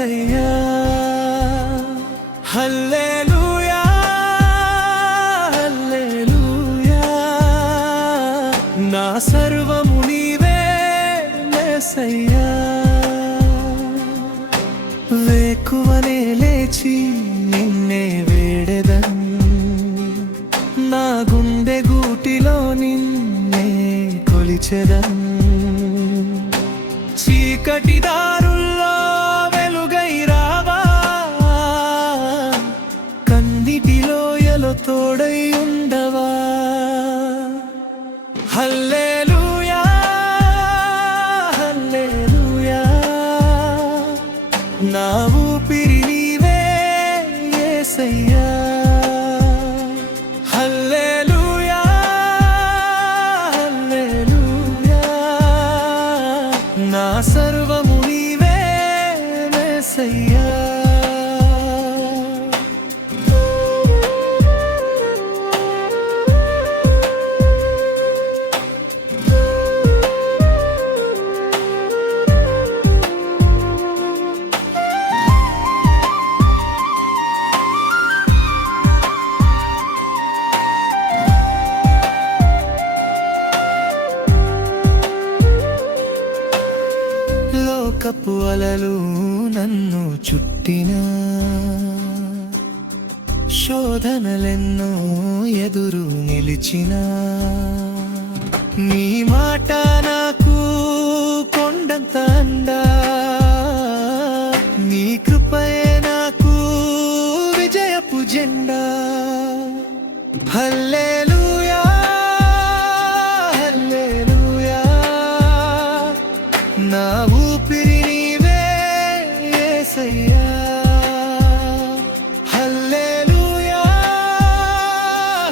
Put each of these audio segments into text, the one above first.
యేసయ్యా హల్లెలూయా హల్లెలూయా నా సర్వము నీవే యేసయ్యా వేకువనే లేచి నిన్నే వేడెదన్ నా గుండె గూటిలో నిన్నే కొలిచెదన్ చీకటి దారుల్లో వెలుగై రావా కన్నిటిలో ఎలో తోడై ఉండవా హల్లెలూయా హల్లెలూయా నా ఊపిరి నీవే యేసయ్యా హల్లెలూయా హల్లెలూయా నా సర్వము నీవే యేసయ్యా లోకపు అలలు నన్ను చుట్టినా శోధనలెన్నో ఎదురు నిలిచినా నీ మాట నాకు కొండంత అండా నీ కృపయే నాకు విజయపు జెండా హల్లెలూయా హల్లెలూయా నా ఊపిరి నీవే యేసయ్యా హల్లెలూయా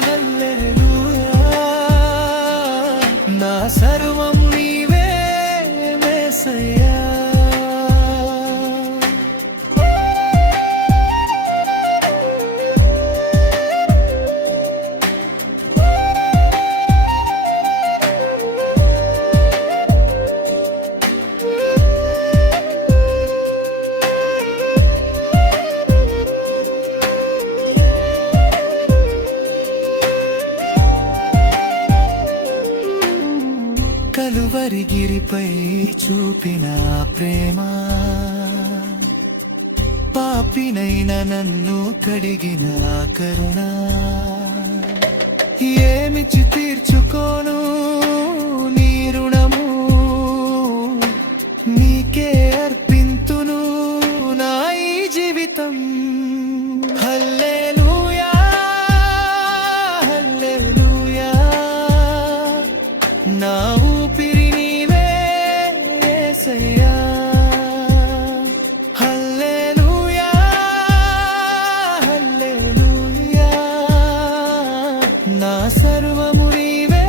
హల్లెలూయా నా సర్వం నీవే యేసయ్యా కలువరిగిరిపై చూపిన ప్రేమ పాపినైన నన్ను కడిగిన కరుణ ఏమిచ్చి తీర్చుకోను నీ రుణము నీకే అర్పింతును నా ఈ జీవితం హల్లెలూయా హల్లెలూయా నా ఊపిరి నీవే యేసయ్యా హల్లెలూయా హల్లెలూయా నా సర్వము నీవే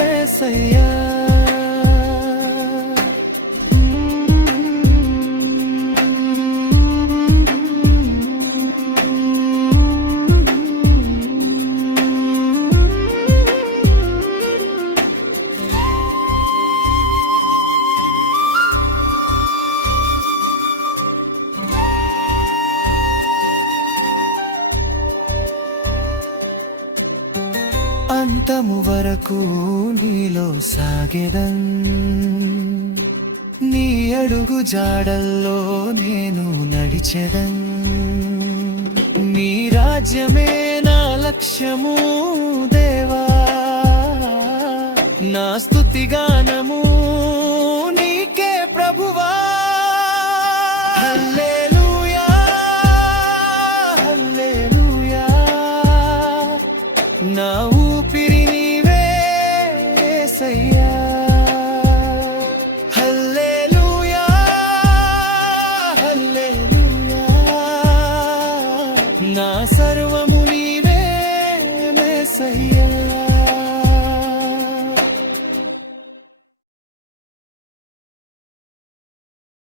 యేసయ్యా అంతము వరకు నీలో సాగెదన్ నీ అడుగు జాడల్లో నేను నడిచెదన్ నీ రాజ్యమే నా లక్ష్యము దేవా నా స్తుతిగానము నీకే ప్రభువా హల్లెలూయా హల్లెలూయా నా ఊపిరి నీవే యేసయ్యా హల్లెలూయా హల్లెలూయా నా సర్వము నీవే యేసయ్యా